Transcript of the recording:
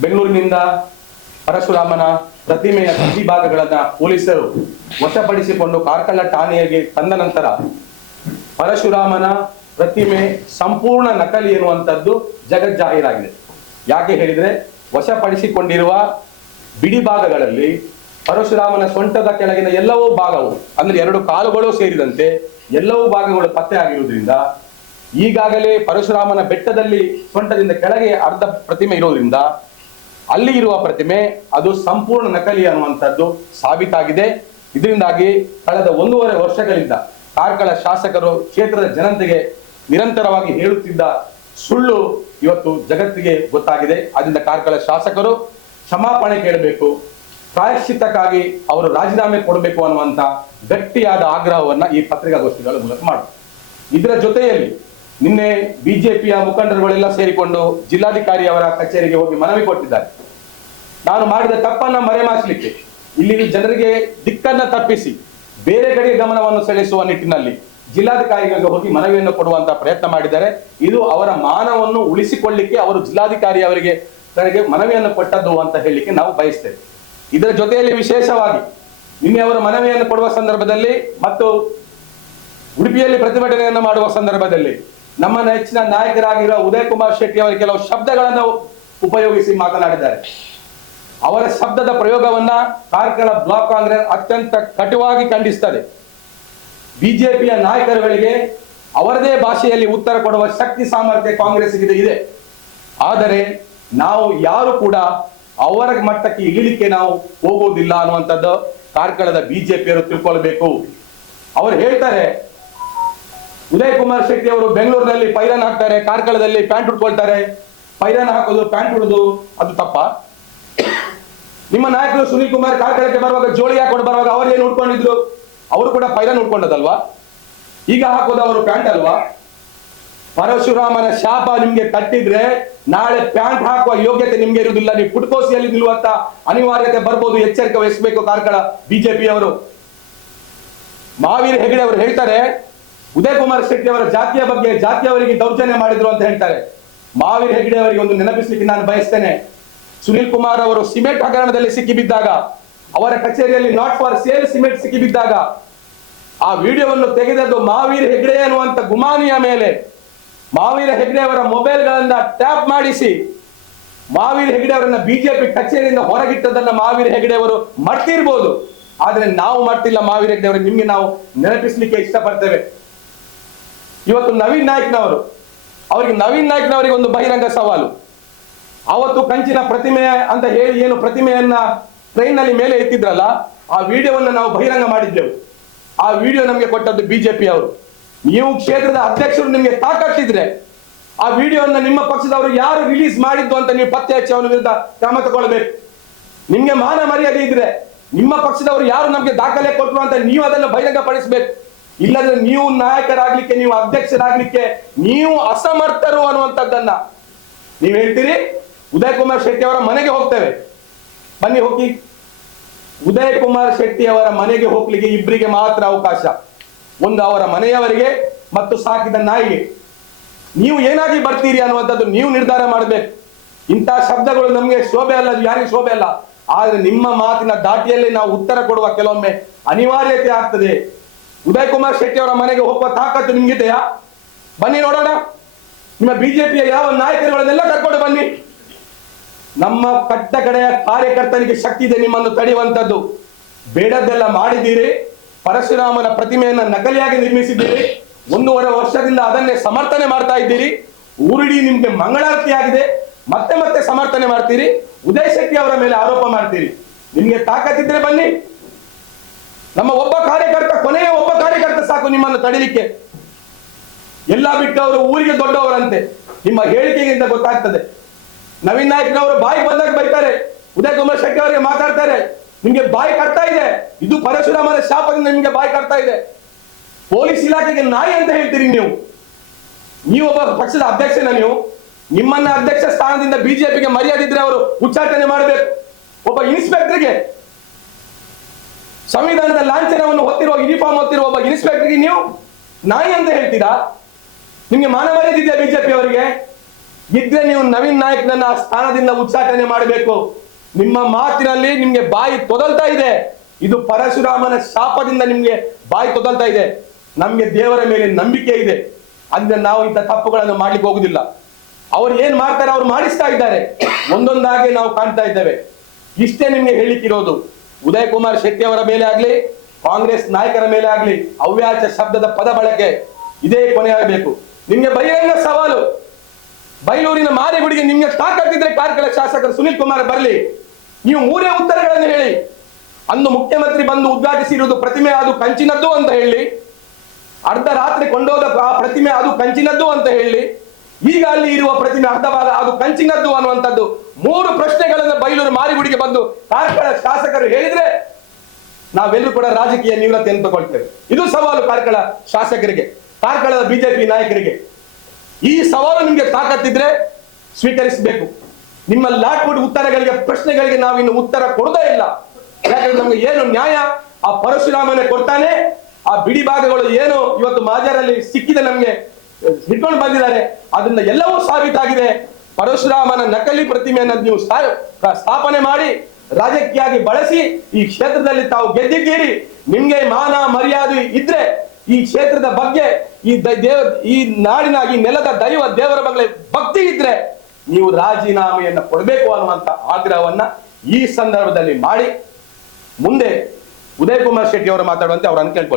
ಬೆಂಗಳೂರಿನಿಂದ ಪರಶುರಾಮನ ಪ್ರತಿಮೆಯ ಪ್ರತಿ ಭಾಗಗಳನ್ನ ಪೊಲೀಸರು ವಶಪಡಿಸಿಕೊಂಡು ಕಾರ್ಕಳ ಠಾಣೆಗೆ ತಂದ ನಂತರ ಪರಶುರಾಮನ ಪ್ರತಿಮೆ ಸಂಪೂರ್ಣ ನಕಲಿ ಎನ್ನುವಂಥದ್ದು ಜಗಜ್ಜಾಹೀರಾಗಿದೆ. ಯಾಕೆ ಹೇಳಿದ್ರೆ ವಶಪಡಿಸಿಕೊಂಡಿರುವ ಬಿಡಿ ಭಾಗಗಳಲ್ಲಿ ಪರಶುರಾಮನ ಸೊಂಟದ ಕೆಳಗಿನ ಎಲ್ಲವೂ ಭಾಗವು, ಅಂದ್ರೆ ಎರಡು ಕಾಲುಗಳು ಸೇರಿದಂತೆ ಎಲ್ಲವೂ ಭಾಗಗಳು ಪತ್ತೆ ಆಗಿರುವುದರಿಂದ ಈಗಾಗಲೇ ಪರಶುರಾಮನ ಬೆಟ್ಟದಲ್ಲಿ ಸೊಂಟದಿಂದ ಕೆಳಗೆ ಅರ್ಧ ಪ್ರತಿಮೆ ಇರೋದ್ರಿಂದ ಅಲ್ಲಿ ಇರುವ ಪ್ರತಿಮೆ ಅದು ಸಂಪೂರ್ಣ ನಕಲಿ ಅನ್ನುವಂಥದ್ದು ಸಾಬೀತಾಗಿದೆ. ಇದರಿಂದಾಗಿ ಕಳೆದ ಒಂದೂವರೆ ವರ್ಷಗಳಿಂದ ಕಾರ್ಕಳ ಶಾಸಕರು ಕ್ಷೇತ್ರದ ಜನತೆಗೆ ನಿರಂತರವಾಗಿ ಹೇಳುತ್ತಿದ್ದ ಸುಳ್ಳು ಇವತ್ತು ಜಗತ್ತಿಗೆ ಗೊತ್ತಾಗಿದೆ. ಅದರಿಂದ ಕಾರ್ಕಳ ಶಾಸಕರು ಕ್ಷಮಾಪಣೆ ಕೇಳಬೇಕು. ಪ್ರಾಯಶ್ಚಿತ್ತಕ್ಕಾಗಿ ಅವರು ರಾಜೀನಾಮೆ ಕೊಡಬೇಕು ಅನ್ನುವಂತ ಗಟ್ಟಿಯಾದ ಆಗ್ರಹವನ್ನ ಈ ಪತ್ರಿಕಾಗೋಷ್ಠಿಗಳ ಮೂಲಕ ಮಾಡ ಇದರ ಜೊತೆಯಲ್ಲಿ ನಿನ್ನೆ ಬಿಜೆಪಿಯ ಮುಖಂಡರುಗಳೆಲ್ಲ ಸೇರಿಕೊಂಡು ಜಿಲ್ಲಾಧಿಕಾರಿ ಅವರ ಕಚೇರಿಗೆ ಹೋಗಿ ಮನವಿ ಕೊಟ್ಟಿದ್ದಾರೆ. ನಾನು ಮಾಡಿದ ತಪ್ಪನ್ನ ಮರೆಮಾಚಲಿಕ್ಕೆ ಇಲ್ಲಿ ಜನರಿಗೆ ದಿಕ್ಕನ್ನ ತಪ್ಪಿಸಿ ಬೇರೆ ಕಡೆಗೆ ಗಮನವನ್ನು ಸೆಳೆಸುವ ನಿಟ್ಟಿನಲ್ಲಿ ಜಿಲ್ಲಾಧಿಕಾರಿಗಳಿಗೆ ಹೋಗಿ ಮನವಿಯನ್ನು ಕೊಡುವಂತ ಪ್ರಯತ್ನ ಮಾಡಿದ್ದಾರೆ. ಇದು ಅವರ ಮಾನವನ್ನು ಉಳಿಸಿಕೊಳ್ಳಿಕ್ಕೆ ಅವರು ಜಿಲ್ಲಾಧಿಕಾರಿ ಅವರಿಗೆ ನನಗೆ ಮನವಿಯನ್ನು ಕೊಟ್ಟದ್ದು ಅಂತ ಹೇಳಲಿಕ್ಕೆ ನಾವು ಬಯಸ್ತೇವೆ. ಇದರ ಜೊತೆಯಲ್ಲಿ ವಿಶೇಷವಾಗಿ ನಿನ್ನೆ ಅವರು ಮನವಿಯನ್ನು ಕೊಡುವ ಸಂದರ್ಭದಲ್ಲಿ ಮತ್ತು ಉಡುಪಿಯಲ್ಲಿ ಪ್ರತಿಭಟನೆಯನ್ನು ಮಾಡುವ ಸಂದರ್ಭದಲ್ಲಿ ನಮ್ಮ ನೆಚ್ಚಿನ ನಾಯಕರಾಗಿರುವ ಉದಯ್ ಕುಮಾರ್ ಶೆಟ್ಟಿ ಅವರ ಕೆಲವು ಶಬ್ದಗಳನ್ನು ಉಪಯೋಗಿಸಿ ಮಾತನಾಡಿದ್ದಾರೆ. ಅವರ ಶಬ್ದದ ಪ್ರಯೋಗವನ್ನ ಕಾರ್ಕಳ ಬ್ಲಾಕ್ ಕಾಂಗ್ರೆಸ್ ಅತ್ಯಂತ ಕಟುವಾಗಿ ಖಂಡಿಸ್ತದೆ ಬಿಜೆಪಿಯ ನಾಯಕರುಗಳಿಗೆ ಅವರದೇ ಭಾಷೆಯಲ್ಲಿ ಉತ್ತರ ಕೊಡುವ ಶಕ್ತಿ ಸಾಮರ್ಥ್ಯ ಕಾಂಗ್ರೆಸ್ಗಿದೆ ಇದೆ. ಆದರೆ ನಾವು ಯಾರು ಕೂಡ ಅವರ ಮಟ್ಟಕ್ಕೆ ಇಳಿಲಿಕ್ಕೆ ನಾವು ಹೋಗುವುದಿಲ್ಲ ಅನ್ನುವಂಥದ್ದು ಕಾರ್ಕಳದ ಬಿಜೆಪಿಯವರು ತಿಳ್ಕೊಳ್ಬೇಕು. ಅವರು ಹೇಳ್ತಾರೆ ಉದಯ್ ಕುಮಾರ್ ಶೆಟ್ಟಿ ಅವರು ಬೆಂಗಳೂರಿನಲ್ಲಿ ಪೈರನ್ ಹಾಕ್ತಾರೆ ಕಾರ್ಕಳದಲ್ಲಿ ಪ್ಯಾಂಟ್ ಉಟ್ಕೊಳ್ತಾರೆ. ಪೈರನ್ ಹಾಕೋದು, ಪ್ಯಾಂಟ್ ಉಡುದು, ಅದು ತಪ್ಪ. ನಿಮ್ಮ ನಾಯಕರು ಸುನೀಲ್ ಕುಮಾರ್ ಕಾರ್ಕಳಕ್ಕೆ ಬರುವಾಗ ಜೋಳಿ ಹಾಕೊಂಡು ಬರುವಾಗ ಅವ್ರು ಏನು ಉಟ್ಕೊಂಡಿದ್ರು? ಅವರು ಕೂಡ ಪೈರನ್ ಉಟ್ಕೊಂಡದಲ್ವಾ? ಈಗ ಹಾಕೋದು ಅವರು ಪ್ಯಾಂಟ್ ಅಲ್ವಾ? ಪರಶುರಾಮನ ಶಾಪ ನಿಮ್ಗೆ ತಟ್ಟಿದ್ರೆ ನಾಳೆ ಪ್ಯಾಂಟ್ ಹಾಕುವ ಯೋಗ್ಯತೆ ನಿಮ್ಗೆ ಇರುವುದಿಲ್ಲ. ನೀವು ಪುಟ್ಕೋಸಿಯಲ್ಲಿ ನಿಲ್ಲುವಂತ ಅನಿವಾರ್ಯತೆ ಬರ್ಬೋದು, ಎಚ್ಚರಿಕೆ ವಹಿಸಬೇಕು ಕಾರ್ಕಳ ಬಿಜೆಪಿ ಅವರು. ಮಹಾವೀರ್ ಹೆಗಡೆ ಅವರು ಹೇಳ್ತಾರೆ ಉದಯ್ ಕುಮಾರ್ ಶೆಟ್ಟಿ ಅವರ ಜಾತಿಯ ಬಗ್ಗೆ ಜಾತಿಯವರಿಗೆ ದೌರ್ಜನ್ಯ ಮಾಡಿದ್ರು ಅಂತ ಹೇಳ್ತಾರೆ. ಮಹಾವೀರ್ ಹೆಗಡೆ ಅವರಿಗೆ ಒಂದು ನೆನಪಿಸ್ಲಿಕ್ಕೆ ನಾನು ಬಯಸ್ತೇನೆ. ಸುನೀಲ್ ಕುಮಾರ್ ಅವರು ಸಿಮೆಂಟ್ ಹಗರಣದಲ್ಲಿ ಸಿಕ್ಕಿಬಿದ್ದಾಗ ಅವರ ಕಚೇರಿಯಲ್ಲಿ ನಾಟ್ ಫಾರ್ ಸೇಲ್ ಸಿಮೆಂಟ್ ಸಿಕ್ಕಿಬಿದ್ದಾಗ ಆ ವಿಡಿಯೋವನ್ನು ತೆಗೆದದ್ದು ಮಹಾವೀರ್ ಹೆಗ್ಡೆ ಅನ್ನುವಂತ ಗುಮಾನಿಯ ಮೇಲೆ. ಮಹಾವೀರ ಹೆಗ್ಡೆ ಅವರ ಮೊಬೈಲ್ಗಳನ್ನ ಟ್ಯಾಪ್ ಮಾಡಿಸಿ ಮಹಾವೀರ್ ಹೆಗ್ಡೆ ಅವರನ್ನ ಬಿಜೆಪಿ ಕಚೇರಿಯಿಂದ ಹೊರಗಿಟ್ಟದನ್ನ ಮಹಾವೀರ್ ಹೆಗ್ಡೆ ಅವರು ಮಾಡ್ತಿರ್ಬೋದು ಆದ್ರೆ ನಾವು ಮಾಡ್ತಿಲ್ಲ ಮಾವೀರ ಹೆಗ್ಡೆ ಅವರಿಗೆ ನಿಮ್ಗೆ ನಾವು ನೆನಪಿಸ್ಲಿಕ್ಕೆ ಇಷ್ಟಪಡ್ತೇವೆ. ಇವತ್ತು ನವೀನ್ ನಾಯ್ಕ್ನವರು, ಅವರಿಗೆ ನವೀನ್ ನಾಯ್ಕ್ನವರಿಗೆ ಒಂದು ಬಹಿರಂಗ ಸವಾಲು. ಅವತ್ತು ಕಂಚಿನ ಪ್ರತಿಮೆ ಅಂತ ಹೇಳಿ ಏನು ಪ್ರತಿಮೆಯನ್ನ ಟ್ರೈನ್ನಲ್ಲಿ ಮೇಲೆ ಎತ್ತಿದ್ರಲ್ಲ, ಆ ವಿಡಿಯೋವನ್ನ ನಾವು ಬಹಿರಂಗ ಮಾಡಿದ್ದೆವು. ಆ ವಿಡಿಯೋ ನಮಗೆ ಕೊಟ್ಟದ್ದು ಬಿಜೆಪಿ ಅವರು. ನೀವು ಕ್ಷೇತ್ರದ ಅಧ್ಯಕ್ಷರು ನಿಮಗೆ ತಾಕಟ್ಟಿದ್ರೆ ಆ ವಿಡಿಯೋವನ್ನ ನಿಮ್ಮ ಪಕ್ಷದವರು ಯಾರು ರಿಲೀಸ್ ಮಾಡಿದ್ದು ಅಂತ ನೀವು ಪತ್ತೆ ಹಚ್ಚಿ ಅವನ ವಿರುದ್ಧ ಕ್ರಮ ತಗೊಳ್ಬೇಕು. ನಿಮ್ಗೆ ಮಾನ ಮರ್ಯಾದೆ ಇದ್ರೆ, ನಿಮ್ಮ ಪಕ್ಷದವರು ಯಾರು ನಮಗೆ ದಾಖಲೆ ಕೊಟ್ಟರು ಅಂತ ನೀವು ಅದನ್ನು ಬಹಿರಂಗ ಪಡಿಸ್ಬೇಕು ಇಲ್ಲದ್ರೆ ನೀವು ನಾಯಕರಾಗ್ಲಿಕ್ಕೆ, ನೀವು ಅಧ್ಯಕ್ಷರಾಗ್ಲಿಕ್ಕೆ ನೀವು ಅಸಮರ್ಥರು ಅನ್ನುವಂಥದ್ದನ್ನ ನೀವು ಹೇಳ್ತೀರಿ? ಉದಯ್ ಕುಮಾರ್ ಶೆಟ್ಟಿ ಅವರ ಮನೆಗೆ ಹೋಗ್ತೇವೆ. ಬನ್ನಿ ಹೋಗಿ. ಉದಯ್ ಕುಮಾರ್ ಶೆಟ್ಟಿ ಅವರ ಮನೆಗೆ ಹೋಗ್ಲಿಕ್ಕೆ ಇಬ್ಬರಿಗೆ ಮಾತ್ರ ಅವಕಾಶ. ಒಂದು ಅವರ ಮನೆಯವರಿಗೆ ಮತ್ತು ಸಾಕಿದ ನಾಯಿಗೆ. ನೀವು ಏನಾಗಿ ಬರ್ತೀರಿ ಅನ್ನುವಂಥದ್ದು ನೀವು ನಿರ್ಧಾರ ಮಾಡಬೇಕು. ಇಂತಹ ಶಬ್ದಗಳು ನಮಗೆ ಶೋಭೆ ಅಲ್ಲ ಯಾರಿಗೂ ಶೋಭೆ ಅಲ್ಲ. ಆದ್ರೆ ನಿಮ್ಮ ಮಾತಿನ ದಾಟಿಯಲ್ಲಿ ನಾವು ಉತ್ತರ ಕೊಡುವ ಕೆಲವೊಮ್ಮೆ ಅನಿವಾರ್ಯತೆ ಆಗ್ತದೆ. ಉದಯ್ ಕುಮಾರ್ ಶೆಟ್ಟಿ ಅವರ ಮನೆಗೆ ಹೋಗುವ ತಾಕತ್ತು ನಿಮ್ಗಿದೆಯಾ? ಬನ್ನಿ ನೋಡೋಣ. ನಿಮ್ಮ ಬಿಜೆಪಿಯ ಯಾವ ನಾಯಕರುಗಳನ್ನೆಲ್ಲ ಕರ್ಕೊಂಡು ಬನ್ನಿ. ನಮ್ಮ ಕಟ್ಟ ಕಡೆಯ ಕಾರ್ಯಕರ್ತನಿಗೆ ಶಕ್ತಿ ಇದೆ, ನಿಮ್ಮನ್ನು ತಡೆಯುವಂತದ್ದು ಬೇಡದ್ದೆಲ್ಲ ಮಾಡಿದ್ದೀರಿ. ಪರಶುರಾಮನ ಪ್ರತಿಮೆಯನ್ನ ನಕಲಿಯಾಗಿ ನಿರ್ಮಿಸಿದ್ದೀರಿ. ಒಂದೂವರೆ ವರ್ಷದಿಂದ ಅದನ್ನೇ ಸಮರ್ಥನೆ ಮಾಡ್ತಾ ಇದ್ದೀರಿ. ಊರಿಡಿ ನಿಮ್ಗೆ ಮಂಗಳಾರತಿ ಆಗಿದೆ ಮತ್ತೆ ಮತ್ತೆ ಸಮರ್ಥನೆ ಮಾಡ್ತೀರಿ. ಉದಯ್ ಶೆಟ್ಟಿ ಅವರ ಮೇಲೆ ಆರೋಪ ಮಾಡ್ತೀರಿ. ನಿಮ್ಗೆ ತಾಕತ್ತಿದ್ರೆ ಬನ್ನಿ. ನಮ್ಮ ಒಬ್ಬ ಕಾರ್ಯಕರ್ತ ಒಬ್ಬ ಕಾರ್ಯಕರ್ತ ಸಾಕು ನಿಮ್ಮನ್ನು ತಡಿಲಿಕ್ಕೆ. ಎಲ್ಲ ಬಿಟ್ಟು ಅವರು ಊರಿಗೆ ದೊಡ್ಡವರಂತೆ. ನಿಮ್ಮ ಹೇಳಿಕೆಗಿಂತ ಗೊತ್ತಾಗ್ತದೆ. ನವೀನ್ ನಾಯಕ್ನವರು ಬಾಯಿ ಬಂದಾಗ ಬರೀತಾರೆ ಉದಯ ಕುಮಾರ್ ಶೆಟ್ಟಿ ಅವರಿಗೆ ಮಾತಾಡ್ತಾರೆ. ನಿಮ್ಗೆ ಬಾಯಿ ಕಟ್ತಾ ಇದೆ. ಇದು ಪರಶುರಾಮನ ಶಾಪದಿಂದ ನಿಮ್ಗೆ ಬಾಯಿ ಕಟ್ತಾ ಇದೆ. ಪೊಲೀಸ್ ಇಲಾಖೆಗೆ ನಾಯಿ ಅಂತ ಹೇಳ್ತೀರಿ ನೀವು. ನೀವು ಒಬ್ಬ ಪಕ್ಷದ ಅಧ್ಯಕ್ಷನ ನೀವು. ನಿಮ್ಮನ್ನ ಅಧ್ಯಕ್ಷ ಸ್ಥಾನದಿಂದ ಬಿಜೆಪಿಗೆ ಮರ್ಯಾದೆ ಇದ್ರೆ ಅವರು ಉಚ್ಚಾಟನೆ ಮಾಡಬೇಕು. ಒಬ್ಬ ಇನ್ಸ್ಪೆಕ್ಟರ್ಗೆ ಸಂವಿಧಾನದ ಲಾಂಛನವನ್ನು ಹೊತ್ತಿರುವ ಯೂನಿಫಾರ್ಮ್ ಹೊತ್ತಿರುವ ಒಬ್ಬ ಇನ್ಸ್ಪೆಕ್ಟರ್ಗೆ ನೀವು ನಾಯಿ ಅಂತ ಹೇಳ್ತೀರಾ? ನಿಮ್ಗೆ ಮಾನ ಮರ್ಯಾದೆ ಇದೆಯಾ ಬಿಜೆಪಿ ಅವರಿಗೆ? ಇದ್ರೆ ನೀವು ನವೀನ್ ನಾಯಕ್ನನ್ನ ನನ್ನ ಸ್ಥಾನದಿಂದ ಉಚ್ಚಾಟನೆ ಮಾಡಬೇಕು. ನಿಮ್ಮ ಮಾತಿನಲ್ಲಿ ನಿಮ್ಗೆ ಬಾಯಿ ತೊದಲ್ತಾ ಇದೆ. ಇದು ಪರಶುರಾಮನ ಶಾಪದಿಂದ ನಿಮ್ಗೆ ಬಾಯಿ ತೊದಲ್ತಾ ಇದೆ. ನಮ್ಗೆ ದೇವರ ಮೇಲೆ ನಂಬಿಕೆ ಇದೆ. ಅಂದ್ರೆ ನಾವು ಇಂಥ ತಪ್ಪುಗಳನ್ನು ಮಾಡ್ಲಿಕ್ಕೆ ಹೋಗುದಿಲ್ಲ. ಅವ್ರು ಏನ್ ಮಾಡ್ತಾರೆ? ಅವ್ರು ಮಾಡಿಸ್ತಾ ಇದ್ದಾರೆ. ಒಂದೊಂದಾಗಿ ನಾವು ಕಾಣ್ತಾ ಇದ್ದೇವೆ. ಇಷ್ಟೇ ನಿಮ್ಗೆ ಹೇಳಿಕ್ಕಿರೋದು. ಉದಯ್ ಕುಮಾರ್ ಶೆಟ್ಟಿ ಅವರ ಮೇಲೆ ಆಗ್ಲಿ, ಕಾಂಗ್ರೆಸ್ ನಾಯಕರ ಮೇಲೆ ಆಗ್ಲಿ ಅವ್ಯಾಚ ಶಬ್ದದ ಪದ ಬಳಕೆ ಇದೇ ಕೊನೆಯಾಗಬೇಕು ನಿಮ್ಗೆ ಬಹಿರಂಗ ಸವಾಲು. ಬೈಲೂರಿನ ಮಾರಿಗುಡಿಗೆ ನಿಮ್ಗೆ ತಾಕತ್ತಿದ್ರೆ ಕಾರ್ಕಳ ಶಾಸಕರು ಸುನೀಲ್ ಕುಮಾರ್ ಬರಲಿ. ನೀವು ಮೂರೇ ಉತ್ತರಗಳನ್ನು ಹೇಳಿ. ಅಂದು ಮುಖ್ಯಮಂತ್ರಿ ಬಂದು ಉದ್ಘಾಟಿಸಿರುವುದು ಪ್ರತಿಮೆ ಅದು ಕಂಚಿನದ್ದು ಅಂತ ಹೇಳಿ. ಅರ್ಧ ರಾತ್ರಿ ಕೊಂಡೋದ ಪ್ರತಿಮೆ ಅದು ಕಂಚಿನದ್ದು ಅಂತ ಹೇಳಿ. ಈಗ ಅಲ್ಲಿ ಇರುವ ಪ್ರತಿಮೆ ಅರ್ಧವಾದ ಅದು ಕಂಚಿನದ್ದು ಅನ್ನುವಂಥದ್ದು ಮೂರು ಪ್ರಶ್ನೆಗಳನ್ನು ಬೈಲೂರು ಮಾರಿಗುಡಿಗೆ ಬಂದು ಕಾರ್ಕಳ ಶಾಸಕರು ಹೇಳಿದ್ರೆ ನಾವೆಲ್ಲರೂ ಕೂಡ ರಾಜಕೀಯ ನಿವೃತ್ತಿಯನ್ನು ತಗೊಳ್ತೇವೆ ಇದು ಸವಾಲು ಕಾರ್ಕಳ ಶಾಸಕರಿಗೆ, ಕಾರ್ಕಳದ ಬಿಜೆಪಿ ನಾಯಕರಿಗೆ. ಈ ಸವಾಲು ನಿಮಗೆ ತಾಕತ್ತಿದ್ರೆ ಸ್ವೀಕರಿಸಬೇಕು. ನಿಮ್ಮ ಲಾಟ್ಬುಡ್ ಉತ್ತರಗಳಿಗೆ, ಪ್ರಶ್ನೆಗಳಿಗೆ ನಾವು ಇನ್ನು ಉತ್ತರ ಕೊಡದೇ ಇಲ್ಲ. ಯಾಕಂದ್ರೆ ನಮ್ಗೆ ಏನು ನ್ಯಾಯ? ಆ ಪರಶುರಾಮನೇ ಕೊಡ್ತಾನೆ. ಆ ಬಿಡಿ ಭಾಗಗಳು ಏನು? ಇವತ್ತು ಮಾಜರಲ್ಲಿ ಸಿಕ್ಕಿದೆ ನಮ್ಗೆ. ಹಿಡ್ಕೊಂಡು ಬಂದಿದ್ದಾರೆ. ಅದರಿಂದ ಎಲ್ಲವೂ ಸಾಬೀತಾಗಿದೆ. ಪರಶುರಾಮನ ನಕಲಿ ಪ್ರತಿಮೆಯನ್ನು ನೀವು ಸ್ಥಾ- ಸ್ಥಾಪನೆ ಮಾಡಿ, ರಾಜಕೀಯಾಗಿ ಬಳಸಿ, ಈ ಕ್ಷೇತ್ರದಲ್ಲಿ ತಾವು ಗೆದ್ದಿದ್ದೀರಿ. ನಿಮ್ಗೆ ಮಾನ ಮರ್ಯಾದೆ ಇದ್ರೆ, ಈ ಕ್ಷೇತ್ರದ ಬಗ್ಗೆ, ಈ ದೇವ, ಈ ನಾಡಿನ, ಈ ನೆಲದ ದೈವ ದೇವರ ಬಗ್ಗೆ ಭಕ್ತಿ ಇದ್ರೆ, ನೀವು ರಾಜೀನಾಮೆಯನ್ನ ಕೊಡಬೇಕು ಅನ್ನುವಂತ ಆಗ್ರಹವನ್ನ ಈ ಸಂದರ್ಭದಲ್ಲಿ ಮಾಡಿ. ಮುಂದೆ ಉದಯ್ ಕುಮಾರ್ ಶೆಟ್ಟಿ ಅವರು ಮಾತಾಡುವಂತೆ ಅವರನ್ನು ಕೇಳ್ಕೊಳ್ತಾರೆ